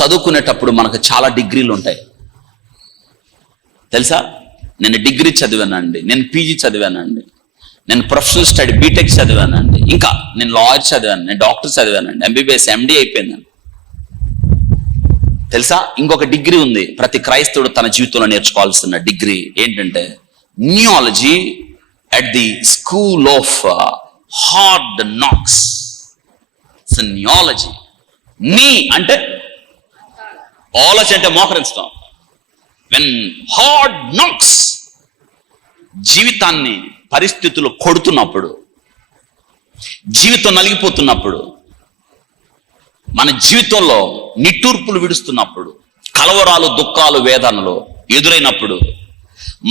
చదువుకునేటప్పుడు మనకు చాలా డిగ్రీలు ఉంటాయి తెలుసా. నేను డిగ్రీ చదివానండి, నేను పీజీ చదివానండి, నేను ప్రొఫెషనల్ స్టడీ బీటెక్ చదివానండి, ఇంకా నేను లాయర్ చదివాను, నేను డాక్టర్ చదివానండి, ఎంబీబీఎస్ ఎండి అయిపోయిందండి తెలుసా. ఇంకొక డిగ్రీ ఉంది ప్రతి క్రైస్తవుడు తన జీవితంలో నేర్చుకోవాల్సిన డిగ్రీ ఏంటంటే newology at the school of hard knocks. Newology నీ అంటే ఆలోచన అంటే మోకరించడం. వెన్ హార్డ్ నాక్స్, జీవితాన్ని పరిస్థితులు కొడుతున్నప్పుడు, జీవితం నలిగిపోతున్నప్పుడు, మన జీవితంలో నిట్టూర్పులు విడుస్తున్నప్పుడు, కలవరాలు దుఃఖాలు వేదనలు ఎదురైనప్పుడు,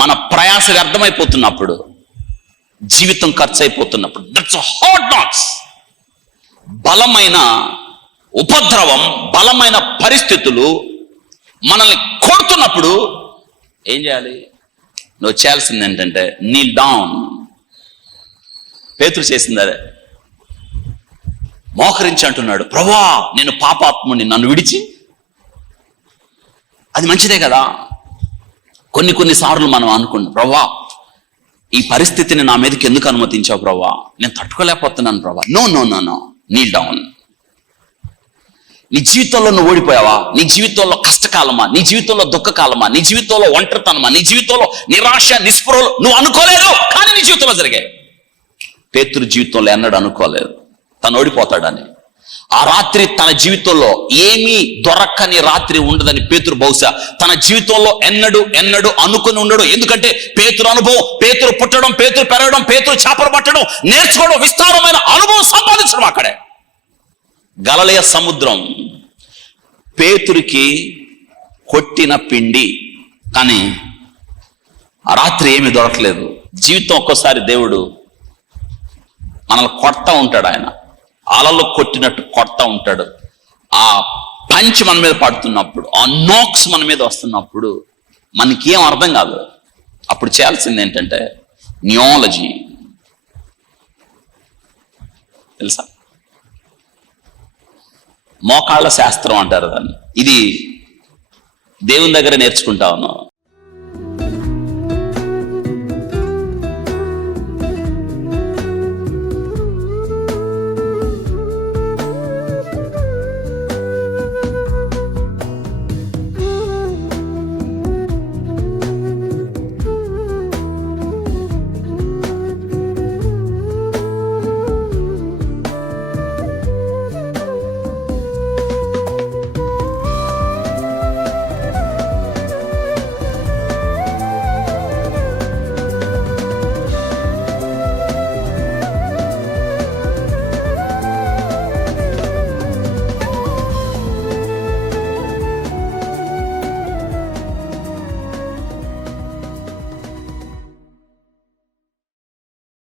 మన ప్రయాస వ్యర్థమైపోతున్నప్పుడు, జీవితం ఖర్చు అయిపోతున్నప్పుడు, దట్స్ హార్డ్ నాక్స్. బలమైన ఉపద్రవం, బలమైన పరిస్థితులు మనల్ని కొడుతున్నప్పుడు ఏం చేయాలి? నువ్వు చేయాల్సింది ఏంటంటే నీల్ డౌన్. పేతురు చేసింది అదే, మోకరించి అంటున్నాడు, ప్రభువా నేను పాపాత్ముని, నన్ను విడిచి. అది మంచిదే కదా. కొన్నిసార్లు మనం అనుకున్నాం, ప్రభువా ఈ పరిస్థితిని నా మీదకి ఎందుకు అనుమతించావు ప్రభువా, నేను తట్టుకోలేకపోతున్నాను ప్రభువా. No no no no, kneel down. నీ జీవితంలో నువ్వు ఓడిపోయావా? నీ జీవితంలో కష్టకాలమా? నీ జీవితంలో దుఃఖకాలమా? నీ జీవితంలో ఒంటరితనమా? నీ జీవితంలో నిరాశ నిస్పృహలు నువ్వు అనుకోలేదు, కానీ నీ జీవితంలో జరిగాయి. పేతురు జీవితంలో ఎన్నడూ అనుకోలేదు తను ఓడిపోతాడని. ఆ రాత్రి తన జీవితంలో ఏమీ దొరకని రాత్రి ఉండదని పేతురు బహుశా తన జీవితంలో ఎన్నడూ అనుకుని ఉండడు. ఎందుకంటే పేతురు అనుభవం, పేతురు పుట్టడం, పేతురు పెరగడం, పేతురు చేపలు పట్టడం, నేర్చుకోవడం, విస్తారమైన అనుభవం సంపాదించడం అక్కడే. గలిలయ సముద్రం పేతురికి కొట్టిన పిండి, కానీ ఆ రాత్రి ఏమీ దొరకలేదు. జీవితం ఒక్కోసారి దేవుడు మనల్ని కొడతా ఉంటాడు. ఆయన అలలు కొట్టినట్టు కొడతా ఉంటాడు. ఆ పంచ్ మన మీద పడుతున్నప్పుడు, ఆ నోక్స్ మన మీద వస్తున్నప్పుడు మనకి ఏం అర్థం కాదు. అప్పుడు చేయాల్సింది ఏంటంటే న్యూయాలజీ తెలుసా, మోకాళ్ళ శాస్త్రం అంటారు దాన్ని. ఇది దేవుని దగ్గర నేర్చుకుంటా ఉన్నావు.